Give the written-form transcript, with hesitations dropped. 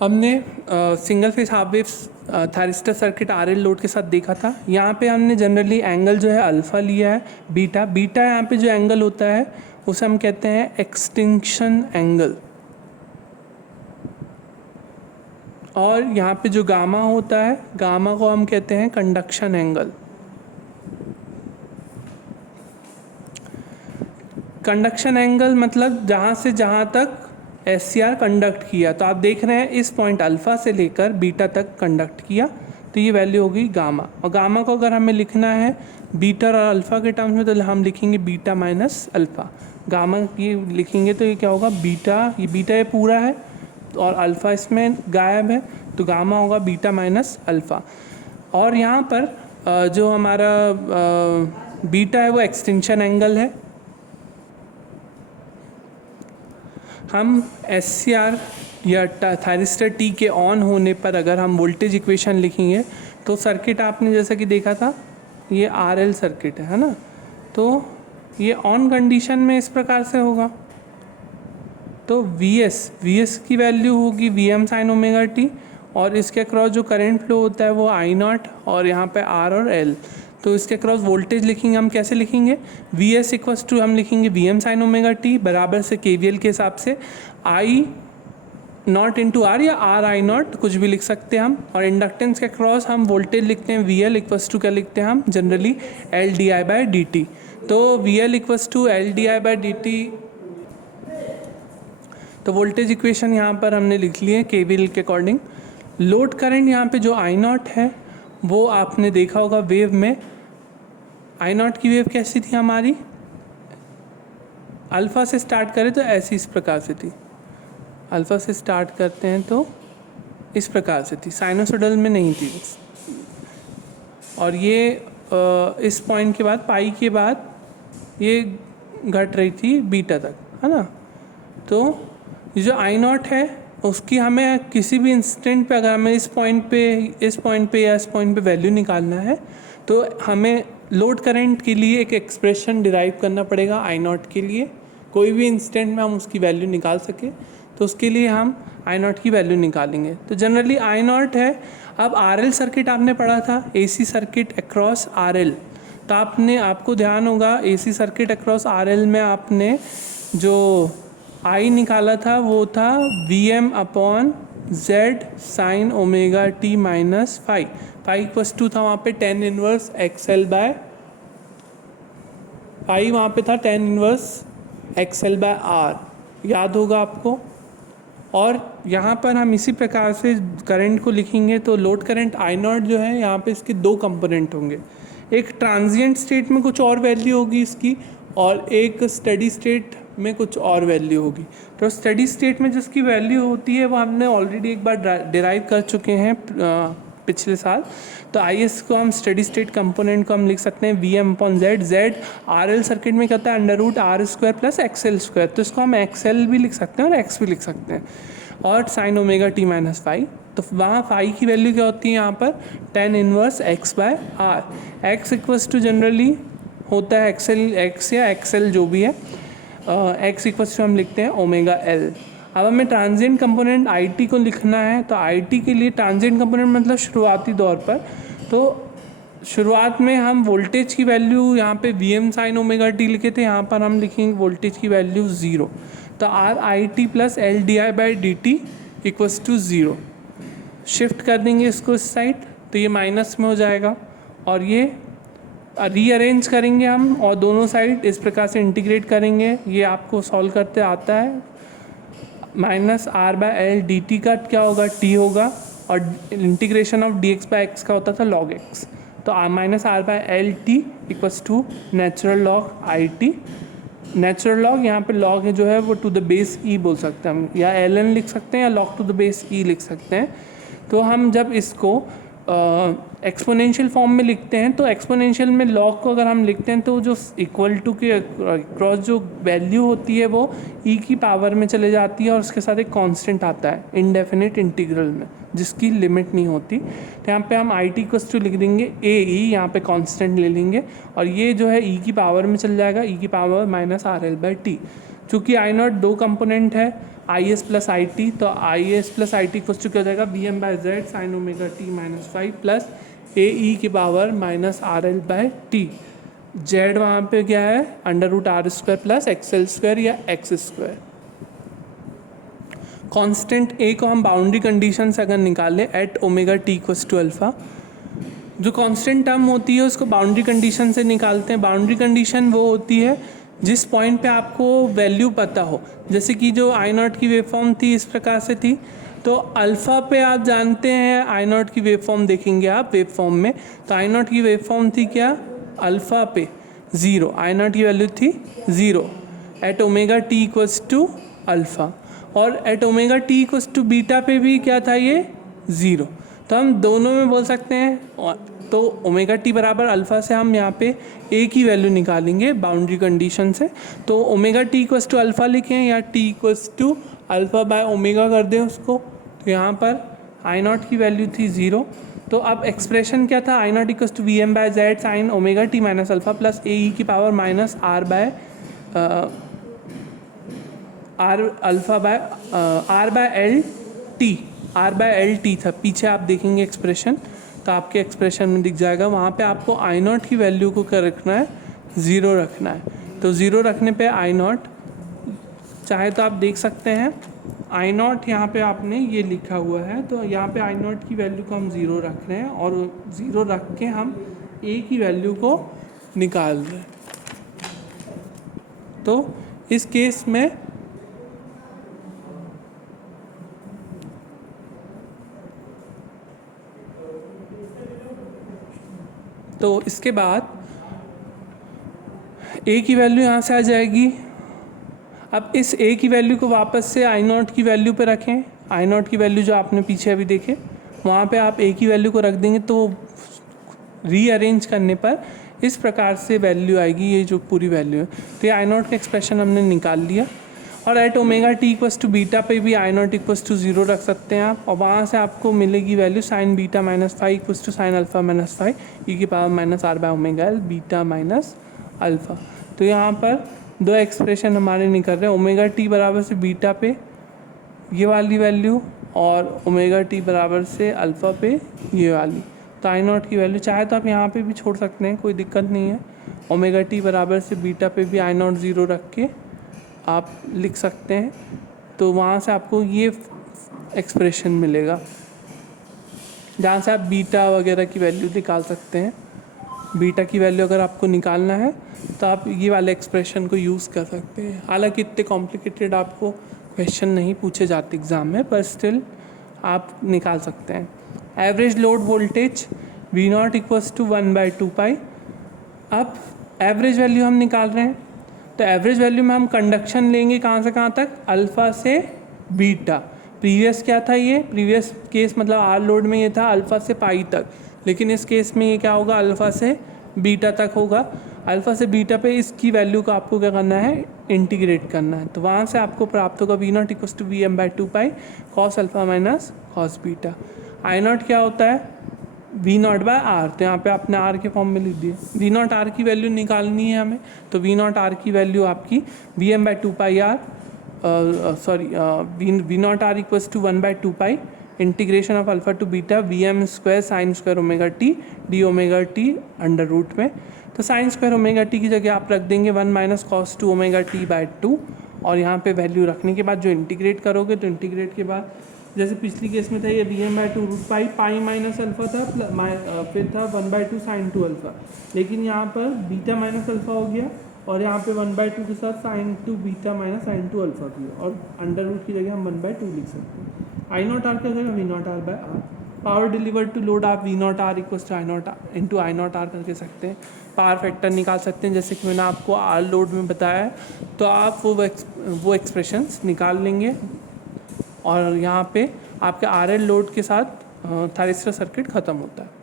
हमने single phase half wave thyristor circuit RL load के साथ देखा था। यहाँ पे हमने जनरली एंगल जो है अल्फ़ा लिया है, बीटा बीटा यहाँ पे जो एंगल होता है उसे हम कहते हैं एक्सटिंक्शन एंगल, और यहाँ पे जो गामा होता है गामा को हम कहते हैं कंडक्शन एंगल। कंडक्शन एंगल मतलब जहाँ से जहाँ तक SCR कंडक्ट किया, तो आप देख रहे हैं इस पॉइंट अल्फ़ा से लेकर बीटा तक कंडक्ट किया, तो ये वैल्यू होगी गामा। और गामा को अगर हमें लिखना है बीटा और अल्फ़ा के टर्म्स में, तो हम लिखेंगे बीटा माइनस अल्फ़ा। गामा ये लिखेंगे तो ये क्या होगा, बीटा, ये बीटा ये पूरा है और अल्फ़ा इसमें गायब है, तो गामा होगा बीटा माइनस अल्फ़ा। और यहाँ पर जो हमारा बीटा है वो एक्सटेंशन एंगल है। हम SCR या थायरिस्टर T के ऑन होने पर अगर हम वोल्टेज इक्वेशन लिखेंगे तो सर्किट आपने जैसा कि देखा था ये RL सर्किट है ना, तो ये ऑन कंडीशन में इस प्रकार से होगा। तो VS की वैल्यू होगी VM साइन ओमेगा T, और इसके अक्रॉस जो करंट फ्लो होता है वो I0, और यहाँ पे R और L। तो इसके अक्रॉस वोल्टेज लिखेंगे हम, कैसे लिखेंगे, VS इक्वल्स टू हम लिखेंगे VM साइन ओमेगा T बराबर से KVL के हिसाब से I0 इंटू R या RI0 कुछ भी लिख सकते हैं हम। और इंडक्टेंस के अक्रॉस हम वोल्टेज लिखते हैं VL इक्वल्स टू क्या लिखते हैं हम जनरली LDI/dt। तो VL इक्वल्स टू LDI/dt, तो वोल्टेज इक्वेशन यहाँ पर हमने लिख ली है KVL के अकॉर्डिंग। लोड करंट यहाँ पे जो I0 है वो आपने देखा होगा वेव में, I0 की वेव कैसी थी हमारी, अल्फ़ा से स्टार्ट करें तो ऐसी इस प्रकार से थी, अल्फ़ा से स्टार्ट करते हैं तो इस प्रकार से थी, साइनोसोडल में नहीं थी। और ये इस पॉइंट के बाद पाई के बाद ये घट रही थी बीटा तक, है ना। तो ये जो I0 है उसकी हमें किसी भी इंस्टेंट पे, अगर हमें इस पॉइंट पे या इस पॉइंट पे वैल्यू निकालना है तो हमें लोड करंट के लिए एक एक्सप्रेशन डिराइव करना पड़ेगा I0 के लिए, कोई भी इंस्टेंट में हम उसकी वैल्यू निकाल सके, तो उसके लिए हम I0 की वैल्यू निकालेंगे। तो जनरली I0 है। अब RL सर्किट आपने पढ़ा था, AC सर्किट अक्रॉस RL, तो आपको ध्यान होगा AC सर्किट अक्रॉस RL में आपने जो I निकाला था वो था VM/Z sine omega T minus phi equals to था वहाँ पे tan इनवर्स XL/फाई, वहाँ पे था tan इनवर्स XL/R, याद होगा आपको। और यहाँ पर हम इसी प्रकार से करंट को लिखेंगे, तो लोड करंट I0 जो है यहाँ पे इसके दो कंपोनेंट होंगे, एक ट्रांजिएंट स्टेट में कुछ और वैल्यू होगी इसकी, और एक स्टेडी स्टेट में कुछ और वैल्यू होगी। तो स्टेडी स्टेट में जिसकी वैल्यू होती है वो हमने ऑलरेडी एक बार डिराइव कर चुके हैं पिछले साल। तो IS को हम स्टेडी स्टेट कंपोनेंट को हम लिख सकते हैं VM/Z। Z RL सर्किट में क्या होता है √R² प्लस XL², तो इसको हम XL भी लिख सकते हैं और X भी लिख सकते हैं, और sine omega T minus phi. तो वहाँ फाई की वैल्यू क्या होती है यहाँ पर tan inverse X/R। X equals to generally होता है X या XL जो भी है, X इक्वल्स टू हम लिखते हैं ओमेगा L। अब हमें ट्रांजिएंट कंपोनेंट IT को लिखना है, तो IT के लिए ट्रांजिएंट कंपोनेंट मतलब शुरुआती दौर पर, तो शुरुआत में हम वोल्टेज की वैल्यू यहाँ पे VM साइन ओमेगा T लिखे थे, यहाँ पर हम लिखेंगे वोल्टेज की वैल्यू 0, तो RIT plus LDI/dt equals to 0। Shift कर देंगे इसको इस साइड, तो ये माइनस में हो जाएगा, और ये रीअरेंज करेंगे हम और दोनों साइड इस प्रकार से इंटीग्रेट करेंगे। ये आपको सॉल्व करते आता है, -R/L dt का क्या होगा T होगा, और इंटीग्रेशन ऑफ dx/x का होता था log x, तो -R/L t equals to natural log IT। Natural log यहाँ पे लॉग है जो है वो टू द बेस e बोल सकते हैं हम, या ln लिख सकते हैं या log to the base e लिख सकते हैं। तो हम जब इसको एक्सपोनेंशियल फॉर्म में लिखते हैं, तो एक्सपोनेंशियल में लॉग को अगर हम लिखते हैं तो जो इक्वल टू के क्रॉस जो वैल्यू होती है वो e की पावर में चले जाती है, और उसके साथ एक कांस्टेंट आता है इनडेफिनिट इंटीग्रल में जिसकी लिमिट नहीं होती। तो यहाँ पे हम IT इक्वल्स टू लिख देंगे AE, यहाँ पे कांस्टेंट ले लेंगे, और ये जो है e की पावर में चल जाएगा, e की पावर -RL/t। चूँकि I0 दो कंपोनेंट है, I S plus I T, तो I S plus I T equal to क्या हो जाएगा, V M by Z sine omega T minus 5 plus A E की power minus R L by T. Z वहाँ पे क्या है, under root R square plus X L square या X square. Constant A को हम बाउंड्री कंडीशन से अगर निकालें at omega T equals to alpha, जो कांस्टेंट टर्म होती है उसको बाउंड्री कंडीशन से निकालते हैं। बाउंड्री कंडीशन वो होती है जिस पॉइंट पे आपको वैल्यू पता हो, जैसे कि जो आई नॉट की वेव फॉर्म थी इस प्रकार से थी, तो अल्फ़ा पे आप जानते हैं आई नॉट की वेव फॉर्म देखेंगे आप वेव फॉर्म में, तो आई नॉट की वेव फॉर्म थी क्या, अल्फ़ा पे 0, आई नॉट की वैल्यू थी 0 at omega T equals to alpha, और at omega T equals to beta पे भी क्या था ये 0। तो हम दोनों में बोल सकते हैं, तो ओमेगा टी बराबर अल्फ़ा से हम यहाँ पे ए की वैल्यू निकालेंगे बाउंड्री कंडीशन से, तो omega T equals to alpha लिखें या T equals to alpha by omega कर दें उसको, तो यहाँ पर आई नॉट की वैल्यू थी 0। तो अब एक्सप्रेशन क्या था, I not equals to V M by Z sine omega T minus alpha plus A E की power minus R by R by L T, R by L T था। पीछे आप देखेंगे एक्सप्रेशन तो आपके एक्सप्रेशन में दिख जाएगा, वहाँ पे आपको आई नॉट की वैल्यू को क्या रखना है, 0 रखना है। तो 0 रखने पे आई नॉट, चाहे तो आप देख सकते हैं आई नॉट यहाँ पे आपने ये लिखा हुआ है, तो यहाँ पे आई नॉट की वैल्यू को हम 0 रख रहे हैं और 0 रख के हम ए की वैल्यू को निकाल रहे हैं। तो इस केस में तो इसके बाद ए की वैल्यू यहाँ से आ जाएगी। अब इस ए की वैल्यू को वापस से आई नॉट की वैल्यू पे रखें, आई नॉट की वैल्यू जो आपने पीछे अभी देखे वहाँ पे आप ए की वैल्यू को रख देंगे, तो रीअरेंज करने पर इस प्रकार से वैल्यू आएगी, ये जो पूरी वैल्यू है। तो ये आई नॉट का एक्सप्रेशन हमने निकाल लिया, और at omega T equals to beta पे भी आई नॉट इक्वल्स टू 0 रख सकते हैं आप, और वहाँ से आपको मिलेगी value sine beta minus 5 equals to sine alpha minus 5 e की power minus R by omega L beta minus alpha. तो यहाँ पर दो एक्सप्रेशन हमारे निकल रहे हैं, ओमेगा टी बराबर से बीटा पे ये वाली वैल्यू और ओमेगा टी बराबर से अल्फ़ा पे ये वाली। तो आई नॉट की वैल्यू चाहे तो आप यहाँ पे भी छोड़ सकते हैं, कोई दिक्कत नहीं है। ओमेगा टी बराबर से बीटा पे भी आई नॉट 0 रख के आप लिख सकते हैं, तो वहाँ से आपको ये एक्सप्रेशन मिलेगा जहाँ से आप बीटा वगैरह की वैल्यू निकाल सकते हैं। बीटा की वैल्यू अगर आपको निकालना है तो आप ये वाले एक्सप्रेशन को यूज़ कर सकते हैं। हालांकि इतने कॉम्प्लिकेटेड आपको क्वेश्चन नहीं पूछे जाते एग्ज़ाम में, पर स्टिल आप निकाल सकते हैं। Average load voltage V not equals to 1/2 pi. अब एवरेज वैल्यू हम निकाल रहे हैं, तो एवरेज वैल्यू में हम कंडक्शन लेंगे कहाँ से कहाँ तक, अल्फ़ा से बीटा। प्रीवियस क्या था, ये प्रीवियस केस मतलब आर लोड में ये था अल्फ़ा से पाई तक, लेकिन इस केस में ये क्या होगा, अल्फ़ा से बीटा तक होगा। अल्फ़ा से बीटा पे इसकी वैल्यू को आपको क्या करना है, इंटीग्रेट करना है। तो वहाँ से आपको प्राप्त होगा V not equals to V M by 2 pi cos alpha minus cos beta. I not क्या होता है, वी नॉट बाय आर, तो यहाँ पे आपने आर के फॉर्म में लिख दिए। वी नॉट आर की वैल्यू निकालनी है हमें, तो वी नॉट आर की वैल्यू आपकी V M by 2 pi R, V not R equals to 1/2 pi integration of alpha to beta V M square sine square omega T D omega T under root में। तो sign square omega T की जगह आप रख देंगे 1 minus cos 2 omega T by 2, और यहाँ पे वैल्यू रखने के बाद जो इंटीग्रेट करोगे, तो इंटीग्रेट के बाद जैसे पिछली केस में था ये V M by 2 root pi, pi minus alpha था, फिर था 1/2 साइन 2 अल्फ़ा, लेकिन यहाँ पर बीटा माइनस अल्फ़ा हो गया, और यहाँ पे 1/2 के साथ sine 2 beta minus sine 2 alpha की, और अंडर रूट की जगह हम 1/2 लिख सकते हैं। आई नॉट आर क्या हो जाएगा, V not R by R. Power delivered to load आप V not R equals to I not into I not R करके सकते हैं। पावर फैक्टर निकाल सकते हैं, जैसे कि मैंने आपको आर लोड में बताया है, तो आप वो एक्सप्रेशंस निकाल लेंगे, और यहाँ पे आपके आर एल लोड के साथ थायरिस्टर सर्किट ख़त्म होता है।